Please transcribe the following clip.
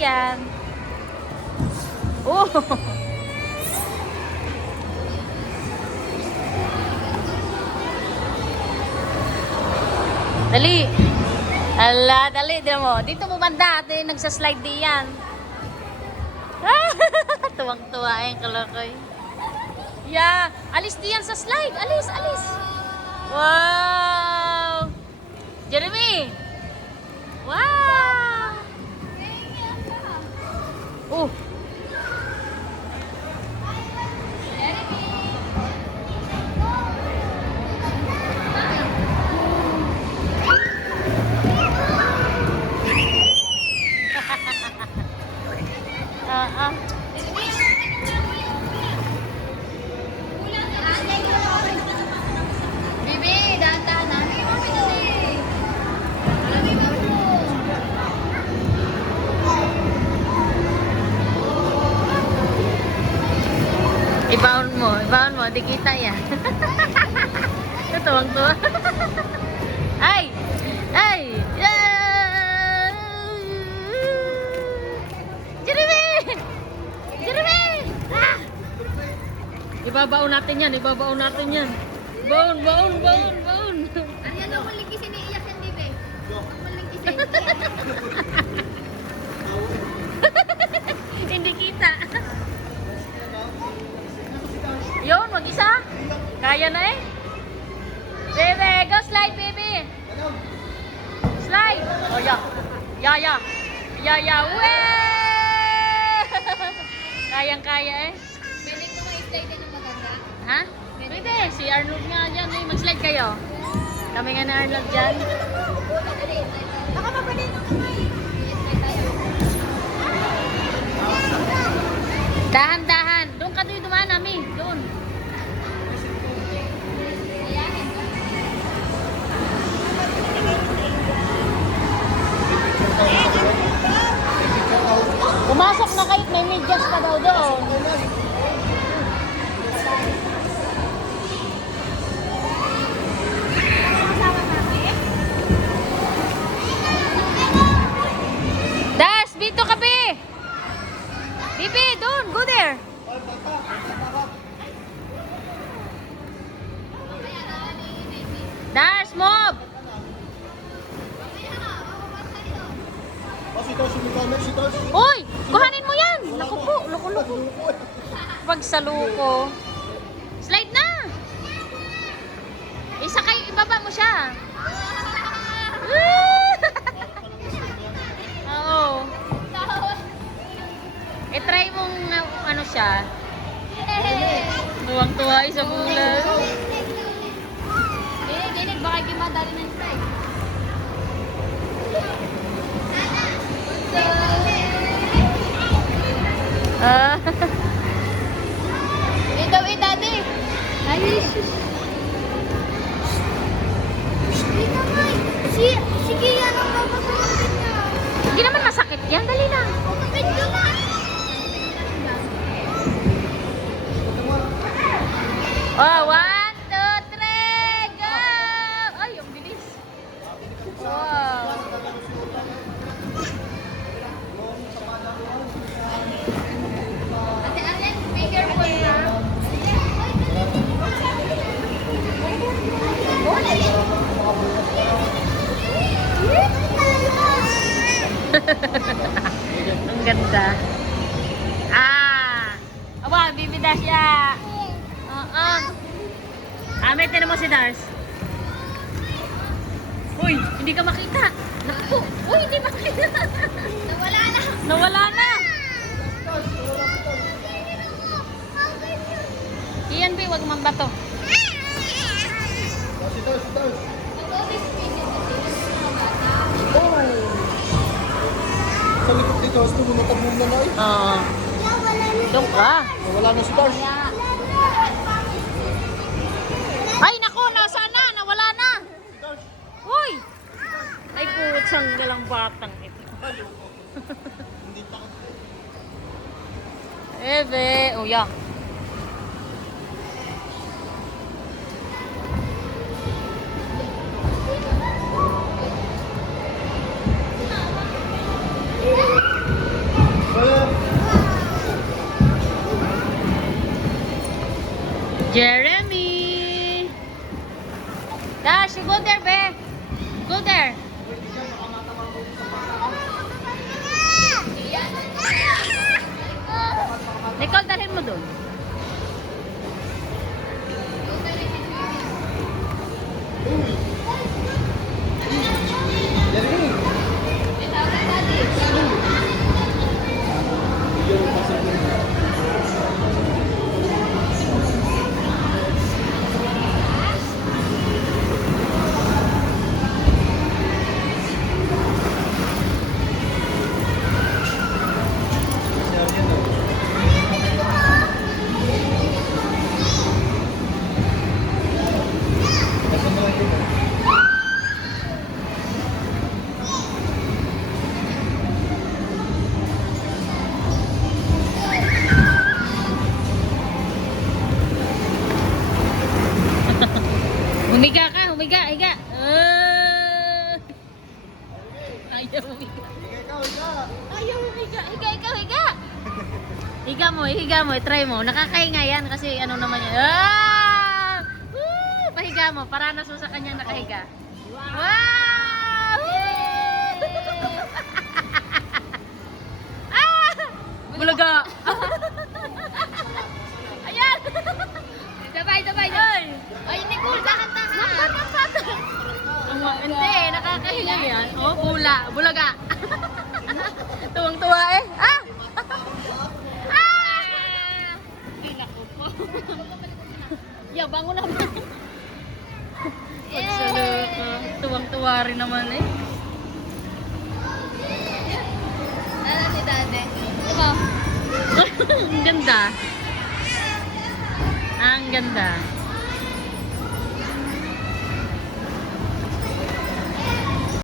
Dian. Oh! Dali! Ala, dali, di mo. Dito mo banda, ate, nagsaslide di yan. Tuwang-tuwa yung kalokoy. Yeah, alis di yan sa slide. Alis, alis. Wow! Jeremy! Wow! Oh! Bibi, dahan-dahan na. Ibaon mo, di kita yan. Tuwang-tuwa. Ay! Ay! Jeremy! Jeremy! Ah! Ibabaon natin yan, ibabaon natin yan. Baon, baon, baon, baon. Ayan ako likisin ni Iyak yan, Bibi. Ako likisin. Hindi kita. Yun, mag-isa. Kaya na eh. Baby, go slide, baby. Slide. Oh, yeah. Yeah, yeah. Yeah, yeah. Weh! Kayang-kaya eh. Pwede ko ma-slide din ng maganda. Ha? Pwede. Si Arnold nga dyan. Eh. Mag-slide kayo. Kami nga na Arnold dyan. Baka pa pwede nung slide tayo. Dahan-dahan. Doon ka doon dumaan namin. Doon. Pumasok na kahit may medyas ka daw doon. Das, dito ka, Bi. Bibi, doon. Go there. Das, move. Uy, kuhanin mo yan. Naku po, loko-loko. Pag sa luko. Slide na. Isakay, ibaba mo siya. Oo. I-try mong ano siya. Tuwang-tuwa sa bulan. Dinig, baka gimadali ng slide. Ah. Ito, daddy. Ay, sige yan ang papasakin niya. Hindi naman masakit yan. Dali lang. Kapit ka na. Oh, 1, 2, 3, go! Ay, ang bilis. Wow. Ate Allen, be careful na. Ang ganda. Ah! Aba, bibida siya. May tinan mo si Dars. Uy, hindi ka makita. Naku, uy, hindi makita. Nawala na. Nawala na. Iyan, Bi, wag mambato. Sa likod dito, gusto mo matabong na na eh. Oo. Doon ka. Wala na si Dars. Ay, naku, nasa na? Nawala na. Uy! Ay, putsang galang batang ito. Hindi pa. Ebe, oh yeah. go there, be. Go there. Nicole, dalhin mo dun. Humiga ka, humiga, higa. Ayaw humiga. Ayaw humiga, higa, ikaw, higa. Higa mo, try mo. Nakakahinga yan kasi ano naman yan. Woo! Pahiga mo, para naso sa kanyang nakahiga. Wow! Woo! Bulaga! Ayan! Sabay! Ay, Nicole, dahan-dahan. Hindi, nakakahiga yan. Oh, bulaga. Tuwang-tuwa eh. Naku po. Bangon naman. Pagsaluto. Tuwang-tuwa rin naman eh. Ano si Dade? Ang ganda. Ang ganda.